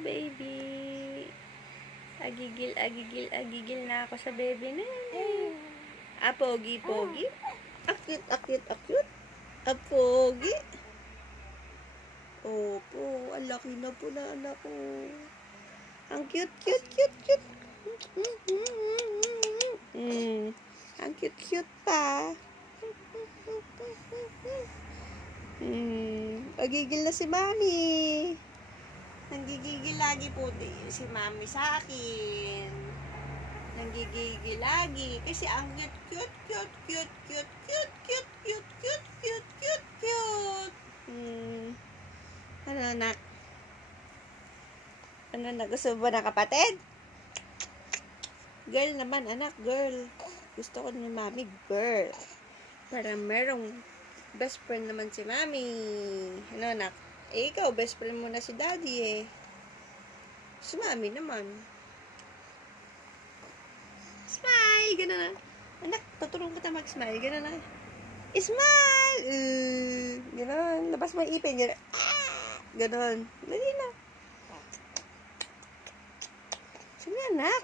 baby. Agigil, agigil, agigil na ako sa baby na. Pogi, pogi. Akyut, akyut, akyut. Pogi. Opo, ang laki na po na anak ko. Ang cute, cute, cute, cute. Ang cute, cute pa. Pagigil na si Mami. Nanggigigil lagi po si Mami sa akin. Nanggigigil lagi. Kasi ang cute, cute, cute, cute, cute, cute, cute, cute, cute, cute, cute, cute. Ano na? Ano na? Gusto mo ba ng kapatid? Girl naman, anak, girl. Gusto ko ni Mami, girl. Para merong best friend naman si Mami. Ano, anak? Ikaw, best friend mo na si Daddy, eh. Si Mami naman. Smile! Gano'n na. Anak, tutulong kita mag-smile. Gano'n na. Smile! Gano'n. Labas mo ipin. Gano'n. Gano'n. Dali na. Sige, anak.